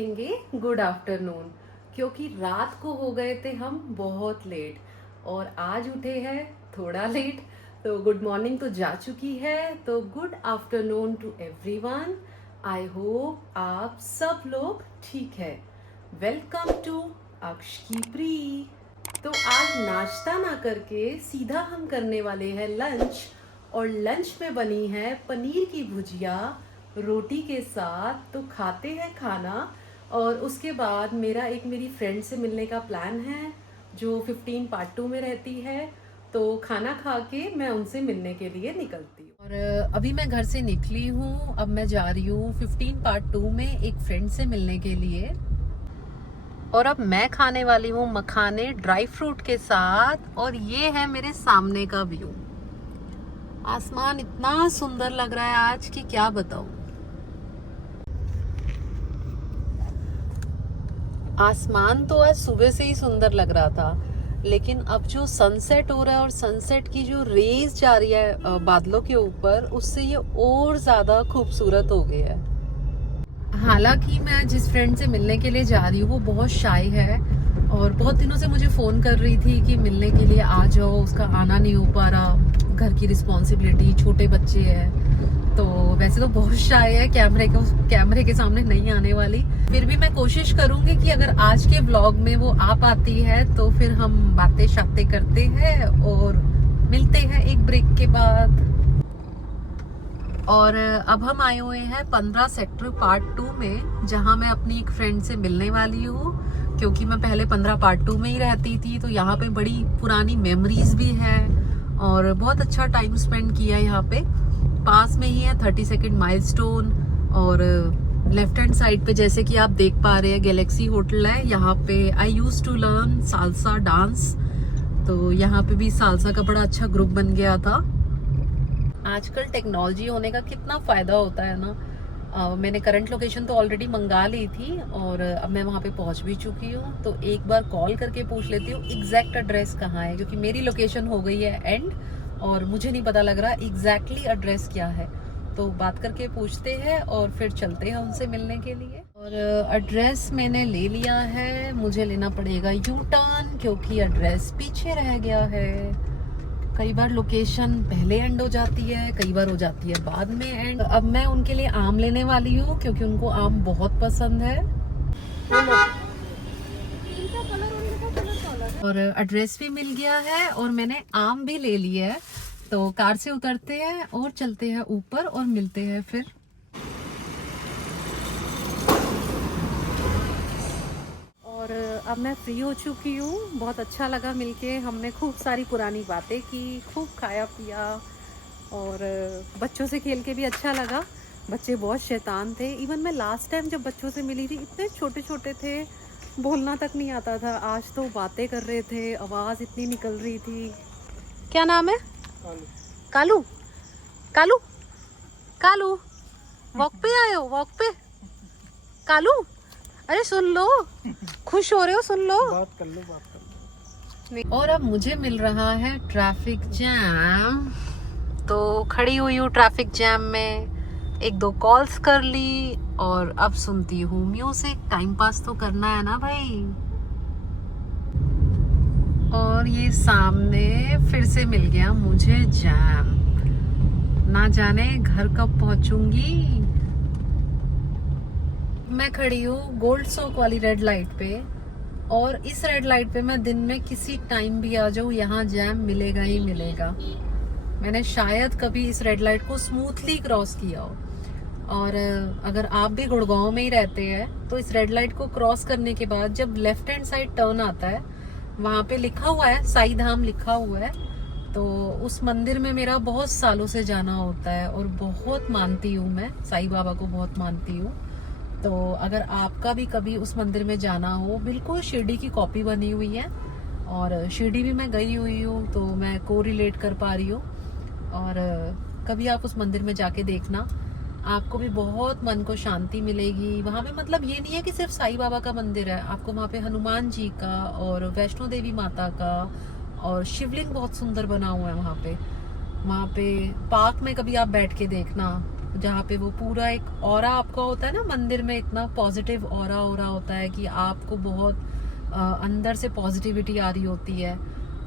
कहेंगे good afternoon, क्योंकि रात को हो गए थे हम बहुत लेट और आज उठे हैं थोड़ा लेट। तो गुड मॉर्निंग तो जा चुकी है, तो good afternoon to everyone. I hope आप सब लोग ठीक है। वेलकम टू अक्ष की प्री। तो आज नाश्ता ना करके सीधा हम करने वाले हैं लंच, और लंच में बनी है पनीर की भुजिया रोटी के साथ। तो खाते हैं खाना, और उसके बाद मेरी फ्रेंड से मिलने का प्लान है जो 15 पार्ट 2 में रहती है। तो खाना खा के मैं उनसे मिलने के लिए निकलती हूँ। और अभी मैं घर से निकली हूँ, अब मैं जा रही हूँ 15 पार्ट 2 में एक फ्रेंड से मिलने के लिए। और अब मैं खाने वाली हूँ मखाने ड्राई फ्रूट के साथ, और ये है मेरे सामने का व्यू। आसमान इतना सुंदर लग रहा है आज कि क्या बताऊं। आसमान तो आज सुबह से ही सुंदर लग रहा था, लेकिन अब जो सनसेट हो रहा है और सनसेट की जो रेज जा रही है बादलों के ऊपर, उससे ये और ज्यादा खूबसूरत हो गया है। हालांकि मैं जिस फ्रेंड से मिलने के लिए जा रही हूँ वो बहुत शाय है, और बहुत दिनों से मुझे फ़ोन कर रही थी कि मिलने के लिए आ जाओ। उसका आना नहीं हो पा रहा, घर की रिस्पॉन्सिबिलिटी, छोटे बच्चे हैं, तो वैसे तो बहुत शाय है, कैमरे के सामने नहीं आने वाली। फिर भी मैं कोशिश करूंगी कि अगर आज के व्लॉग में वो आ पाती है तो फिर हम बातें शातें करते हैं और मिलते हैं एक ब्रेक के बाद। और अब हम आए हुए हैं 15 सेक्टर पार्ट 2 में, जहां मैं अपनी एक फ्रेंड से मिलने वाली हूँ। क्योंकि मैं पहले 15 पार्ट 2 में ही रहती थी, तो यहाँ पे बड़ी पुरानी मेमोरीज भी हैं और बहुत अच्छा टाइम स्पेंड किया यहाँ पे। पास में ही है 32nd माइलस्टोन, और लेफ्ट हैंड साइड पे जैसे कि आप देख पा रहे हैं गैलेक्सी होटल है। यहाँ पे I use to learn salsa dance, तो यहाँ पे भी सालसा का बड़ा अच्छा ग्रुप बन गया था। आजकल टेक्नोलॉजी होने का कितना फायदा होता है ना। मैंने करंट लोकेशन तो ऑलरेडी मंगा ली थी, और अब मैं वहाँ पे पहुँच भी चुकी हूँ। तो एक बार कॉल करके पूछ लेती हूँ एग्जैक्ट एड्रेस कहाँ है, क्योंकि मेरी लोकेशन हो गई है एंड, और मुझे नहीं पता लग रहा एग्जैक्टली एड्रेस क्या है। तो बात करके पूछते हैं और फिर चलते हैं उनसे मिलने के लिए। और एड्रेस मैंने ले लिया है, मुझे लेना पड़ेगा यू टर्न, क्योंकि एड्रेस पीछे रह गया है। कई बार लोकेशन पहले एंड हो जाती है, कई बार हो जाती है बाद में एंड। अब मैं उनके लिए आम लेने वाली हूँ, क्योंकि उनको आम बहुत पसंद है। और एड्रेस भी मिल गया है और मैंने आम भी ले लिया है। तो कार से उतरते हैं और चलते हैं ऊपर और मिलते हैं फिर। और अब मैं फ्री हो चुकी हूँ, बहुत अच्छा लगा मिलके। हमने खूब सारी पुरानी बातें की, खूब खाया पिया, और बच्चों से खेल के भी अच्छा लगा। बच्चे बहुत शैतान थे। इवन मैं लास्ट टाइम जब बच्चों से मिली थी, इतने छोटे छोटे थे, बोलना तक नहीं आता था। आज तो बातें कर रहे थे, आवाज़ इतनी निकल रही थी। क्या नाम है? कालू। कालू कालू वॉक पे आए हो? वॉक पे कालू, अरे सुन लो, खुश हो रहे हो, सुन लो, बात कर लो। और अब मुझे मिल रहा है ट्रैफिक जैम, तो खड़ी हुई हूँ ट्रैफिक जैम में। एक दो कॉल्स कर ली और अब सुनती हूँ म्यूजिक। टाइम पास तो करना है ना भाई। और ये सामने फिर से मिल गया मुझे जैम, ना जाने घर कब पहुंचूंगी। मैं खड़ी हूँ गोल्ड सॉक वाली रेड लाइट पे, और इस रेड लाइट पे मैं दिन में किसी टाइम भी आ जाऊँ, यहाँ जैम मिलेगा ही मिलेगा। मैंने शायद कभी इस रेड लाइट को स्मूथली क्रॉस किया हो। और अगर आप भी गुड़गांव में ही रहते हैं तो इस रेड लाइट को क्रॉस करने के बाद जब लेफ्ट हैंड साइड टर्न आता है, वहाँ पे लिखा हुआ है साई धाम लिखा हुआ है। तो उस मंदिर में मेरा बहुत सालों से जाना होता है, और बहुत मानती हूँ मैं साईं बाबा को, बहुत मानती हूँ। तो अगर आपका भी कभी उस मंदिर में जाना हो, बिल्कुल शिरडी की कॉपी बनी हुई है, और शिरडी भी मैं गई हुई हूँ, तो मैं को रिलेट कर पा रही हूँ। और कभी आप उस मंदिर में जाके देखना, आपको भी बहुत मन को शांति मिलेगी। वहाँ पे मतलब ये नहीं है कि सिर्फ साईं बाबा का मंदिर है, आपको वहाँ पे हनुमान जी का और वैष्णो देवी माता का, और शिवलिंग बहुत सुंदर बना हुआ है वहाँ पे। पार्क में कभी आप बैठ के देखना, जहाँ पे वो पूरा एक ऑरा आपका होता है ना, मंदिर में इतना पॉजिटिव ऑरा होता है कि आपको बहुत अंदर से पॉजिटिविटी आ रही होती है।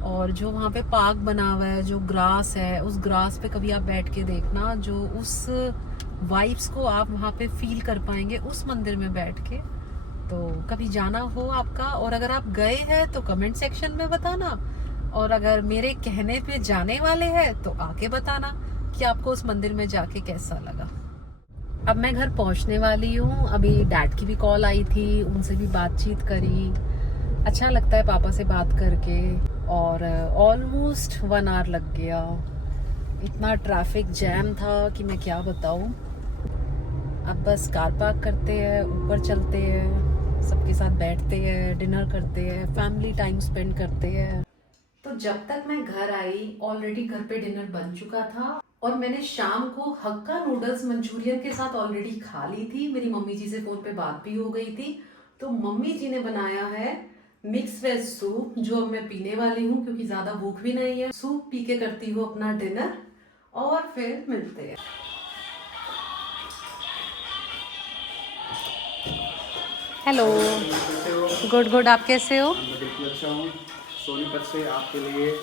और जो वहाँ पे पार्क बना हुआ है, जो ग्रास है, उस ग्रास पे कभी आप बैठ के देखना, जो उस वाइब्स को आप वहाँ पे फील कर पाएंगे उस मंदिर में बैठ के। तो कभी जाना हो आपका, और अगर आप गए हैं तो कमेंट सेक्शन में बताना, और अगर मेरे कहने पे जाने वाले हैं तो आके बताना कि आपको उस मंदिर में जाके कैसा लगा। अब मैं घर पहुंचने वाली हूँ। अभी डैड की भी कॉल आई थी, उनसे भी बातचीत करी। अच्छा लगता है पापा से बात करके। और ऑलमोस्ट 1 आवर लग गया। इतना ट्रैफिक जैम था कि मैं क्या बताऊँ। अब बस कार पार्क करते हैं, ऊपर चलते हैं, सबके साथ बैठते हैं, डिनर करते हैं, फैमिली टाइम स्पेंड करते हैं। तो जब तक मैं घर आई ऑलरेडी घर पे डिनर बन चुका था, और मैंने शाम को हक्का नूडल्स मंचूरियन के साथ ऑलरेडी खा ली थी। मेरी मम्मी जी से फोन पे बात भी हो गई थी। तो मम्मी जी ने बनाया है मिक्स वेज सूप, जो अब मैं पीने वाली हूँ क्योंकि ज्यादा भूख भी नहीं है। सूप पी के करती हूँ अपना डिनर, और फिर मिलते हैं। हेलो, गुड गुड, आप कैसे हो? मैं बिल्कुल अच्छा हूँ। सोनीपत से आपके लिए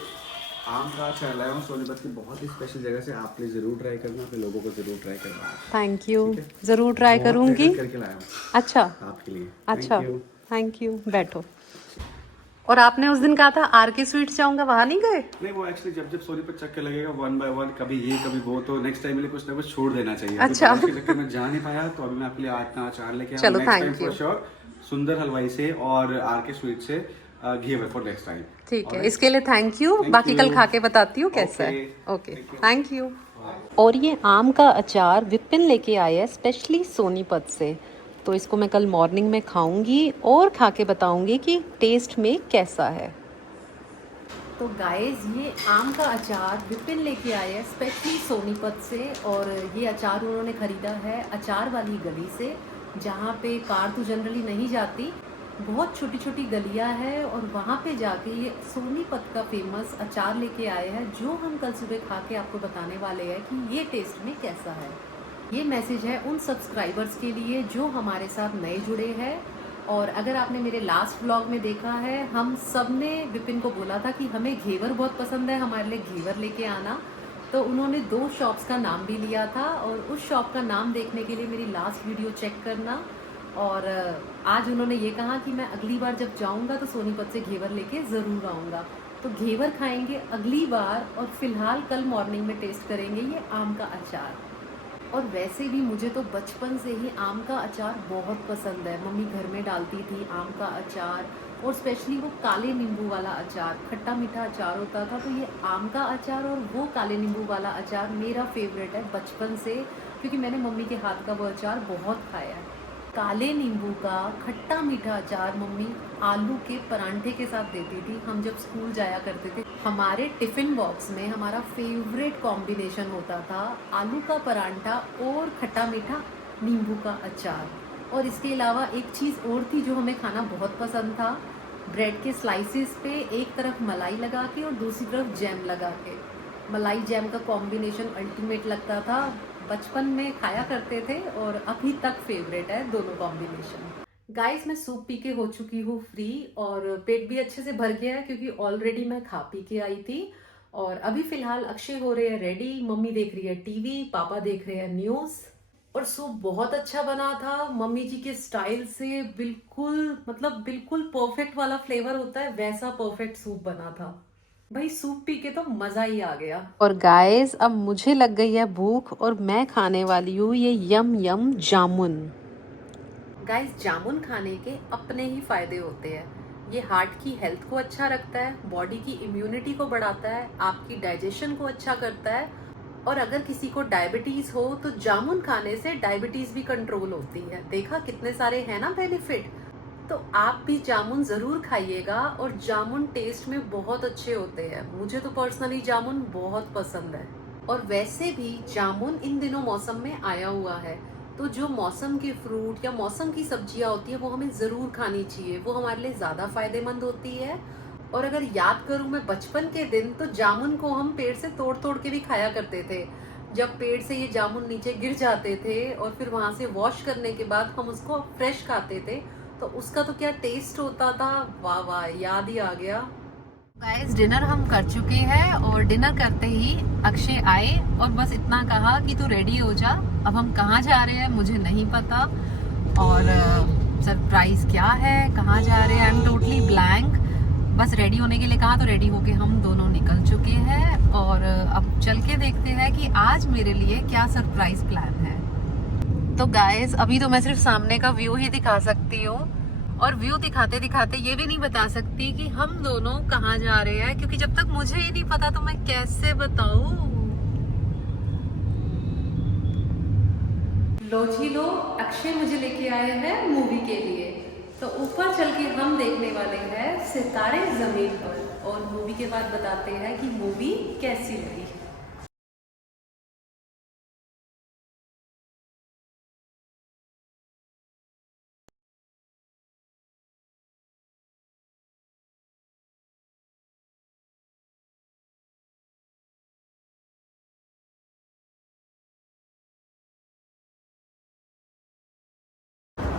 आम का अचार लाया हूँ। सोनीपत की बहुत ही स्पेशल जगह से आपके लिए ज़रूर ट्राई करना, अपने लोगों को ज़रूर ट्राई करवाना। थैंक यू, ठीक है? जरूर ट्राई बहुत करूंगी। मेहनत करके लाया हूँ अच्छा आपके लिए। अच्छा, थैंक यू। थैंक यू, बैठो। और आपने उस दिन कहा था आरके स्वीट्स जाऊंगा, वहां नहीं गए? नहीं, वो एक्चुअली जब जब सोनीपत चक्कर लगेगा 1 बाय 1, कभी ये कभी वो, तो नेक्स्ट टाइम के लिए कुछ ना कुछ छोड़ देना चाहिए। अच्छा। अभी बारिश के चक्कर में जा नहीं पाया, तो अभी मैं आपके लिए आज का अचार लेके आया हूँ। चलो, next time thank for you। Sure सुंदर हलवाई से और आरके स्वीट से घेवर फॉर नेक्स्ट टाइम। ठीक है, इसके लिए थैंक यू। Thank बाकी कल you। खा के बताती हूँ कैसा है। Okay। Okay, Thank you। Thank you. और ये आम का अचार विपिन लेके आया है स्पेशली सोनीपत से। तो इसको मैं कल मॉर्निंग में खाऊंगी और खा के बताऊंगी कि टेस्ट में कैसा है। तो गाइस, ये आम का अचार विपिन लेके आए हैं स्पेशली सोनीपत से। और ये अचार उन्होंने ख़रीदा है अचार वाली गली से, जहाँ पे कार तो जनरली नहीं जाती। बहुत छोटी छोटी गलियाँ हैं, और वहाँ पे जाके ये सोनीपत का फेमस अचार लेके आए हैं, जो हम कल सुबह खा के आपको बताने वाले हैं कि ये टेस्ट में कैसा है। ये मैसेज है उन सब्सक्राइबर्स के लिए जो हमारे साथ नए जुड़े हैं। और अगर आपने मेरे लास्ट व्लॉग में देखा है, हम सब ने विपिन को बोला था कि हमें घेवर बहुत पसंद है, हमारे लिए घेवर लेके आना। तो उन्होंने 2 शॉप्स का नाम भी लिया था, और उस शॉप का नाम देखने के लिए मेरी लास्ट वीडियो चेक करना। और आज उन्होंने ये कहा कि मैं अगली बार जब जाऊंगा तो सोनीपत से घेवर लेके ज़रूर आऊँगा। तो घेवर खाएंगे अगली बार, और फिलहाल कल मॉर्निंग में टेस्ट करेंगे ये आम का अचार। और वैसे भी मुझे तो बचपन से ही आम का अचार बहुत पसंद है। मम्मी घर में डालती थी आम का अचार, और स्पेशली वो काले नींबू वाला अचार, खट्टा मीठा अचार होता था। तो ये आम का अचार और वो काले नींबू वाला अचार मेरा फेवरेट है बचपन से, क्योंकि मैंने मम्मी के हाथ का वो अचार बहुत खाया है। काले नींबू का खट्टा मीठा अचार मम्मी आलू के परांठे के साथ देती थी। हम जब स्कूल जाया करते थे, हमारे टिफ़िन बॉक्स में हमारा फेवरेट कॉम्बिनेशन होता था आलू का परांठा और खट्टा मीठा नींबू का अचार। और इसके अलावा एक चीज़ और थी जो हमें खाना बहुत पसंद था, ब्रेड के स्लाइसिस पे एक तरफ मलाई लगा के और दूसरी तरफ जैम लगा के। मलाई जैम का कॉम्बिनेशन अल्टीमेट लगता था। बचपन में खाया करते थे, और अभी तक फेवरेट है दोनों कॉम्बिनेशन। गाइस, मैं सूप पी के हो चुकी हूँ फ्री, और पेट भी अच्छे से भर गया है क्योंकि ऑलरेडी मैं खा पी के आई थी। और अभी फिलहाल अक्षय हो रहे हैं रेडी, मम्मी देख रही है टीवी, पापा देख रहे हैं न्यूज़। और सूप बहुत अच्छा बना था, मम्मी जी के स्टाइल से। बिल्कुल मतलब बिल्कुल परफेक्ट वाला फ्लेवर होता है, वैसा परफेक्ट सूप बना था। भाई सूप पी के तो मजा ही आ गया। और गाइस, अब मुझे लग गई है भूख, और मैं खाने वाली हूँ ये यम यम जामुन। गाइस, जामुन खाने के अपने ही फायदे होते हैं। ये हार्ट की हेल्थ को अच्छा रखता है, बॉडी की इम्यूनिटी को बढ़ाता है, आपकी डाइजेशन को अच्छा करता है। और अगर किसी को डायबिटीज हो तो जामुन खाने से डायबिटीज भी कंट्रोल होती है। देखा कितने सारे हैं ना बेनिफिट। तो आप भी जामुन ज़रूर खाइएगा, और जामुन टेस्ट में बहुत अच्छे होते हैं। मुझे तो पर्सनली जामुन बहुत पसंद है। और वैसे भी जामुन इन दिनों मौसम में आया हुआ है, तो जो मौसम के फ्रूट या मौसम की सब्जियां होती है वो हमें ज़रूर खानी चाहिए, वो हमारे लिए ज़्यादा फायदेमंद होती है। और अगर याद करूं मैं बचपन के दिन, तो जामुन को हम पेड़ से तोड़ तोड़ के भी खाया करते थे। जब पेड़ से ये जामुन नीचे गिर जाते थे और फिर वहां से वॉश करने के बाद हम उसको फ्रेश खाते थे, तो उसका तो क्या टेस्ट होता था, वाह वाह, याद ही आ गया। गाइस, डिनर हम कर चुके हैं और डिनर करते ही अक्षय आए और बस इतना कहा कि तू रेडी हो जा। अब हम कहाँ जा रहे हैं मुझे नहीं पता, और सरप्राइज क्या है, कहाँ जा रहे हैं, आई एम टोटली ब्लैंक। बस रेडी होने के लिए कहा तो रेडी होके हम दोनों निकल चुके हैं, और अब चल के देखते हैं कि आज मेरे लिए क्या सरप्राइज प्लान है। तो गाइस, अभी तो मैं सिर्फ सामने का व्यू ही दिखा सकती हूँ, और व्यू दिखाते दिखाते ये भी नहीं बता सकती कि हम दोनों कहाँ जा रहे हैं, क्योंकि जब तक मुझे ही नहीं पता तो मैं कैसे बताऊं। लो जी लो, अक्षय मुझे लेके आए हैं मूवी के लिए। तो ऊपर चल के हम देखने वाले हैं सितारे जमीन पर, और मूवी के बाद बताते हैं कि मूवी कैसी लगी।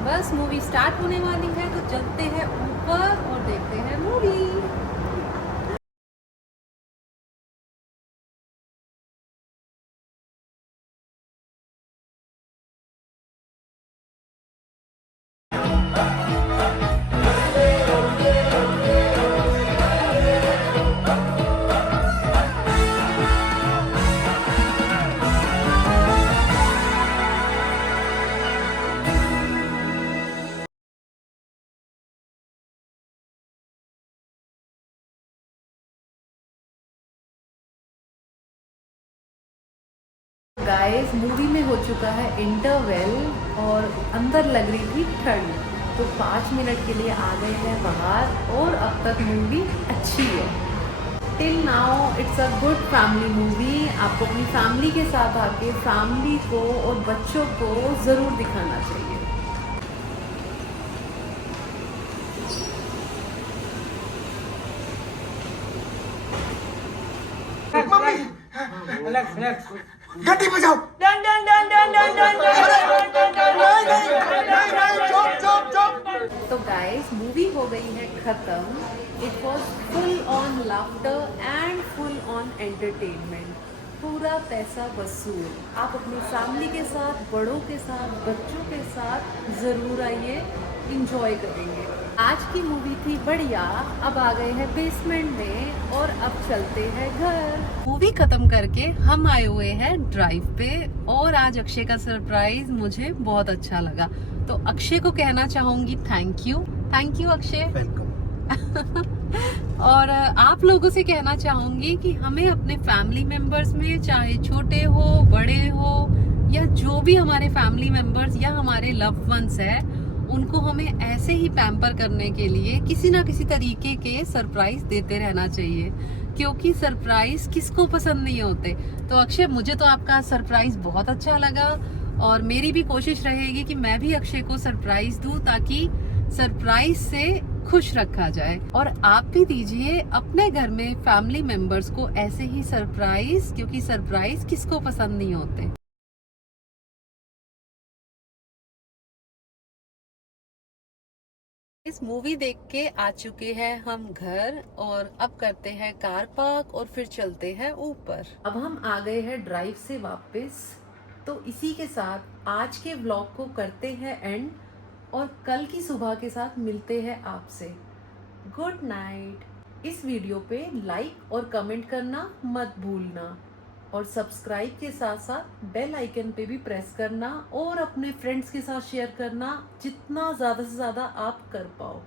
बस मूवी स्टार्ट होने वाली है, तो चलते हैं ऊपर और देखते हैं मूवी। गाइस, मूवी में हो चुका है इंटरवेल और अंदर लग रही थी ठंड, तो 5 मिनट के लिए आ गए हैं बाहर, और अब तक मूवी अच्छी है। Till now it's a good family movie. आपको अपनी फैमिली के साथ आके फैमिली को और बच्चों को ज़रूर दिखाना चाहिए। घंटी बजाओ। Done done done done done done done. तो गाइस, मूवी हो गई है खत्म। It was full on laughter and full on entertainment. पूरा पैसा वसूल। आप अपनी फैमिली के साथ, बड़ों के साथ, बच्चों के साथ ज़रूर आइए, इंजॉय करेंगे। आज की मूवी थी बढ़िया। अब आ गए हैं बेसमेंट में और अब चलते हैं घर। मूवी खत्म करके हम आए हुए हैं ड्राइव पे, और आज अक्षय का सरप्राइज मुझे बहुत अच्छा लगा, तो अक्षय को कहना चाहूंगी थैंक यू अक्षय। वेलकम। और आप लोगों से कहना चाहूंगी कि हमें अपने फैमिली मेंबर्स में, चाहे छोटे हो बड़े हो, या जो भी हमारे फैमिली मेंबर्स या हमारे लव्ड वंस है, उनको हमें ऐसे ही पैम्पर करने के लिए किसी ना किसी तरीके के सरप्राइज देते रहना चाहिए, क्योंकि सरप्राइज किसको पसंद नहीं होते। तो अक्षय, मुझे तो आपका सरप्राइज बहुत अच्छा लगा, और मेरी भी कोशिश रहेगी कि मैं भी अक्षय को सरप्राइज दूं, ताकि सरप्राइज से खुश रखा जाए। और आप भी दीजिए अपने घर में फैमिली मेंबर्स को ऐसे ही सरप्राइज, क्योंकि सरप्राइज किसको पसंद नहीं होते। इस मूवी देख के आ चुके हैं हम घर, और अब करते हैं कार पार्क और फिर चलते हैं ऊपर। अब हम आ गए हैं ड्राइव से वापस, तो इसी के साथ आज के व्लॉग को करते हैं एंड, और कल की सुबह के साथ मिलते हैं आपसे। Good night. इस वीडियो पे लाइक और कमेंट करना मत भूलना, और सब्सक्राइब के साथ साथ बेल आइकन पे भी प्रेस करना, और अपने फ्रेंड्स के साथ शेयर करना जितना ज़्यादा से ज़्यादा आप कर पाओ।